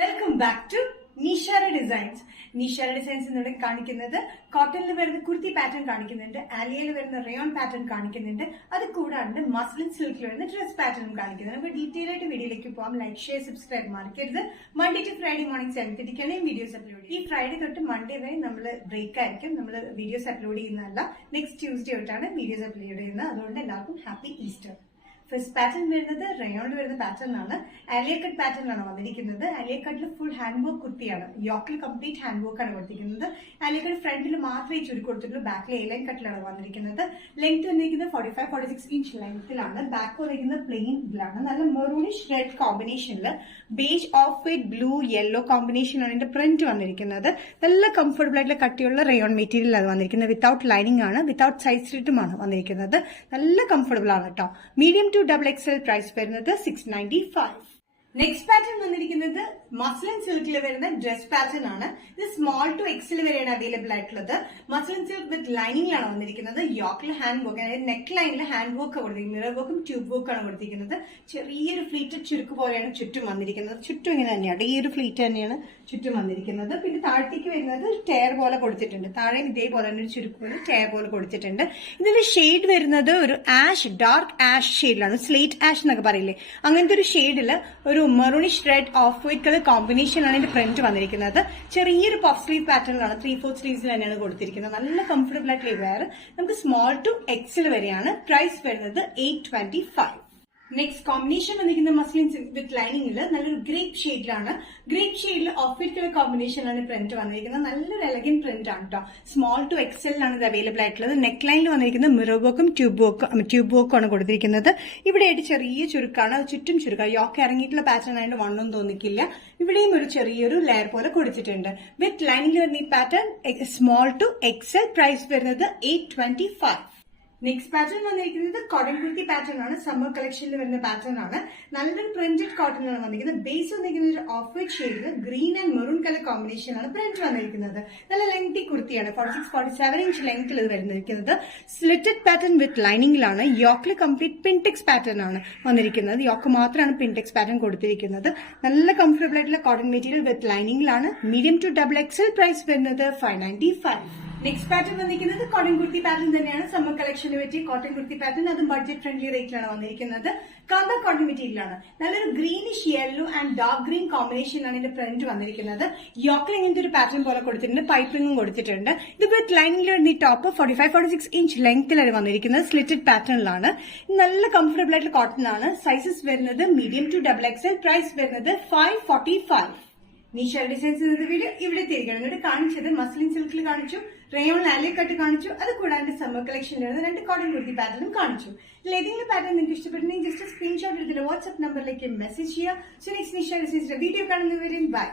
Welcome back to Nishara designs. Nishara designs എന്നിവിടെ കാണിക്കുന്നത് കോട്ടണിൽ വരുന്ന കുർത്തി പാറ്റേൺ കാണിക്കുന്നുണ്ട്, ആലിയയിൽ വരുന്ന റയോൺ പാറ്റേൺ കാണിക്കുന്നുണ്ട്, അത് കൂടാണ്ട് മസ്ലിൻ സിൽക്കിൽ വരുന്ന ഡ്രസ് പാറ്റേണും കാണിക്കുന്നുണ്ട്. അപ്പൊ ഡീറ്റെയിൽ ആയിട്ട് വീഡിയോയിലേക്ക് പോകാം. ലൈക്ക്, ഷെയർ, സബ്സ്ക്രൈബ് മറക്കരുത്. Monday to Friday morning 7:30 videos upload ചെയ്യും. ഈ ഫ്രൈഡേ തൊട്ട് മൺഡേ വരെ നമ്മൾ ബ്രേക്ക് ആയിരിക്കും. നമ്മൾ വീഡിയോസ് അപ്ലോഡ് ചെയ്യുന്നതല്ല, നെക്സ്റ്റ് ട്യൂസ്ഡേ തൊട്ടാണ് വീഡിയോസ് അപ്ലോഡ് ചെയ്യുന്നത്. അതുകൊണ്ട് എല്ലാവർക്കും ഹാപ്പി ഈസ്റ്റർ. ഫസ്റ്റ് പാറ്റേൺ വരുന്നത് റയോണിൽ വരുന്ന പാറ്റേൺ ആണ്. ആലിയ കട്ട് പാറ്റേണിലാണ് വന്നിരിക്കുന്നത്. ആലിയ കട്ടിൽ ഫുൾ ഹാൻഡ് വർക്ക് കുർത്തിയാണ്. യോക്കിൽ കംപ്ലീറ്റ് ഹാൻഡ് വർക്ക് ആണ് കൊടുത്തിരിക്കുന്നത്. ആലിയ കട്ട് ഫ്രണ്ടിൽ മാത്രമേ ചുരുക്കി കൊടുത്തിട്ടുള്ളൂ. ബാക്കിൽ എ ലൈൻ കട്ടിലാണ് വന്നിരിക്കുന്നത്. ലെങ്ത് വന്നിരിക്കുന്നത് 45-46 ഇഞ്ച് ലെങ്ത്തിലാണ്. ബാക്ക് വന്നിരിക്കുന്നത് പ്ലെയിൻ ഇതിലാണ്. നല്ല മെറൂണിഷ് റെഡ് കോമ്പിനേഷനിൽ beige off white blue yellow കോമ്പിനേഷനാണ് ഇതിന്റെ പ്രിന്റ് വന്നിരിക്കുന്നത്. നല്ല കംഫർട്ടബിൾ ആയിട്ടുള്ള കട്ടിയുള്ള റയോൺ മെറ്റീരിയൽ ആണ് വന്നിരിക്കുന്നത്. വിത്തൌട്ട് ലൈനിങ് ആണ്, വിത്തൌട്ട് സൈഡ് സ്ലിറ്റുമാണ് വന്നിരിക്കുന്നത്. നല്ല കംഫർട്ടബിൾ ആണ് കേട്ടോ. മീഡിയം ടു XXL പ്രൈസ് വരുന്നത് 695. നെക്സ്റ്റ് പാറ്റേൺ വന്നിരിക്കുന്നത് മസ്ലിൻ സിൽക്കിൽ വരുന്ന ഡ്രസ് പാറ്റേൺ ആണ്. ഇത് സ്മോൾ ടു എക്സൽ വരെയാണ് അവൈലബിൾ ആയിട്ടുള്ളത്. മസ്ലിൻ സിൽക്ക് വിത്ത് ലൈനിങ്ങിലാണ് വന്നിരിക്കുന്നത്. യോക്കിൽ ഹാൻഡ് വർക്ക്, അതായത് നെക്ക് ലൈനിൽ ഹാൻഡ് വർക്ക് കൊടുത്തിരിക്കുന്നത്. മിറർ വർക്കും ട്യൂബ് വർക്കാണ് കൊടുത്തിരിക്കുന്നത്. ചെറിയൊരു ഫ്ലീറ്റഡ് ചുരുക്ക് പോലെയാണ് ചുറ്റും വന്നിരിക്കുന്നത്. ചുറ്റും ഇങ്ങനെ തന്നെയാണ്, ഈ ഒരു ഫ്ലീറ്റ് തന്നെയാണ് ചുറ്റും വന്നിരിക്കുന്നത്. പിന്നെ താഴത്തേക്ക് വരുന്നത് ടയർ പോലെ കൊടുത്തിട്ടുണ്ട്. താഴെ ഇതേപോലെ തന്നെ ഒരു ചുരുക്ക് പോലെ ടയർ പോലെ കൊടുത്തിട്ടുണ്ട്. ഇതിന്റെ ഷെയ്ഡ് വരുന്നത് ഒരു ആഷ്, ഡാർക്ക് ആഷ് ഷെയ്ഡിലാണ്. സ്ലേറ്റ് ആഷ് എന്നൊക്കെ പറയില്ലേ, അങ്ങനത്തെ ഒരു ഷെയ്ഡിൽ ഒരു maroonish red of white colour കോമ്പിനേഷനാണ് ഇതിന്റെ പ്രിന്റ് വന്നിരിക്കുന്നത്. ചെറിയൊരു പഫ് സ്ലീവ് പാറ്റേണിലാണ്, 3/4 സ്ലീവ്സിൽ തന്നെയാണ് കൊടുത്തിരിക്കുന്നത്. നല്ല കംഫർട്ടബിൾ ആയിട്ടുള്ള വെയർ. നമുക്ക് സ്മോൾ ടു എക്സൽ വരെയാണ്. പ്രൈസ് വരുന്നത് 825. നെക്സ്റ്റ് കോമ്പിനേഷൻ വന്നിരിക്കുന്ന മസ്ലിൻ വിത്ത് ലൈനിങ്ങിൽ നല്ലൊരു ഗ്രേപ്പ് ഷെയ്ഡിലാണ്. ഗ്രേപ്പ് ഷെയ്ഡിൽ ഓഫ് വൈറ്റ് കളർ കോമ്പിനേഷനാണ് പ്രിന്റ് വന്നിരിക്കുന്നത്. നല്ലൊരു എലഗൻ പ്രിന്റ് ആണ് കേട്ടോ. സ്മോൾ ടു എക്സലിലാണ് ഇത് അവൈലബിൾ ആയിട്ടുള്ളത്. നെക്ക് ലൈനിൽ വന്നിരിക്കുന്ന മിറർ വർക്കും ട്യൂബ് വർക്കും ആണ് കൊടുത്തിരിക്കുന്നത്. ഇവിടെയായിട്ട് ചെറിയ ചുരുക്കാണ്, ചുറ്റും ചുരുക്കാണ്. യോക്ക് ഇറങ്ങിയിട്ടുള്ള പാറ്റേൺ ആയതുകൊണ്ട് വണ്ണൊന്നും തോന്നിക്കില്ല. ഇവിടെയും ഒരു ചെറിയൊരു ലെയർ പോലെ കൊടുത്തിട്ടുണ്ട്. വിത്ത് ലൈനിങ്ങിൽ വരുന്ന ഈ pattern small to XL. Price വരുന്നത് 825. നെക്സ്റ്റ് പാറ്റേൺ വന്നിരിക്കുന്നത് കോട്ടൺ കുർത്തി പാറ്റേൺ ആണ്. സമ്മർ കളക്ഷനിൽ വരുന്ന പാറ്റേൺ ആണ്. നല്ലൊരു പ്രിന്റഡ് കോട്ടൺ ആണ് വന്നിരിക്കുന്നത്. ബേസ് വന്നിരിക്കുന്നത് ഓഫ് വൈറ്റ് ഷെയ്ഡിൽ ഗ്രീൻ ആൻഡ് മെറൂൺ കളർ കോമ്പിനേഷനാണ് പ്രിന്റ് വന്നിരിക്കുന്നത്. നല്ല ലെങ്തി കുർത്തിയാണ്. 46-47 ഇഞ്ച് ലെങ്ത്തിൽ ഇത് വരുന്നിരിക്കുന്നത്. സ്ലിറ്റഡ് പാറ്റേൺ വിത്ത് ലൈനിങ്ങിലാണ്. യോക്കിൽ കംപ്ലീറ്റ് പിൻടെക്സ് പാറ്റേൺ ആണ് വന്നിരിക്കുന്നത്. യോക്ക് മാത്രമാണ് പിൻടെക്സ് പാറ്റേൺ കൊടുത്തിരിക്കുന്നത്. നല്ല കംഫർട്ടബിൾ ആയിട്ടുള്ള കോട്ടൺ മെറ്റീരിയൽ വിത്ത് ലൈനിങ്ങിലാണ്. Medium to XXL. പ്രൈസ് വരുന്നത് 595. നെക്സ്റ്റ് പാറ്റേൺ വന്നിരിക്കുന്നത് കോട്ടൺ കുർത്തി പാറ്റേൺ തന്നെയാണ്. സമ്മർ കളക്ഷന് പറ്റിയ കോട്ടൺ കുർത്തി പാറ്റേൺ, അതും ബഡ്ജറ്റ് ഫ്രണ്ട്ലി റേറ്റിലാണ് വന്നിരിക്കുന്നത്. കാന്ത കോട്ടൺ മെറ്റീരിയലാണ്. നല്ലൊരു greenish yellow and dark green കോമ്പിനേഷനാണ് ഇതിന്റെ പ്രിന്റ് വന്നിരിക്കുന്നത്. യോക്കിൽ ഇങ്ങനത്തെ ഒരു പാറ്റേൺ പോലെ കൊടുത്തിട്ടുണ്ട്. പൈപ്പിംഗും കൊടുത്തിട്ടുണ്ട്. ഇത് വിത്ത് ലൈനിങ്ങിൽ വരുന്ന ഈ ടോപ്പ് 45-46 ഇഞ്ച് ലെങ്ത്തിലാണ് വന്നിരിക്കുന്നത്. സ്ലിറ്റഡ് പാറ്റേണിലാണ്. നല്ല കംഫർട്ടബിൾ ആയിട്ടുള്ള കോട്ടൺ ആണ്. സൈസസ് വരുന്നത് മീഡിയം ടു XXL. പ്രൈസ് വരുന്നത് 545. നിഷാര ഡിസൈൻസ് എന്ന വീഡിയോ ഇവിടെ തിരികണം. എന്നിട്ട് കാണിച്ചത് മസ്ലിൻ സിൽക്കിൽ കാണിച്ചു, റയോൺ ആലിയ കട്ട് കാണിച്ചു, അത് കൂടാണ്ട് സമ്മർ കളക്ഷനിൽ വരുന്ന 2 കോട്ടൺ കുർത്തി പാറ്റേണും കാണിച്ചു. ഇതിൽ ഏതെങ്കിലും പാറ്റേൺ നിങ്ങൾക്ക് ഇഷ്ടപ്പെട്ടുണ്ടെങ്കിൽ ജസ്റ്റ് സ്ക്രീൻഷോട്ട് എടുത്തിട്ട് വാട്സ്ആപ്പ് നമ്പറിലേക്ക് മെസ്സേജ് ചെയ്യുക. സോ നെക്സ്റ്റ് നിഷാര ഡിസൈൻസിന്റെ വീഡിയോ കാണുന്നവരെയും ബൈ.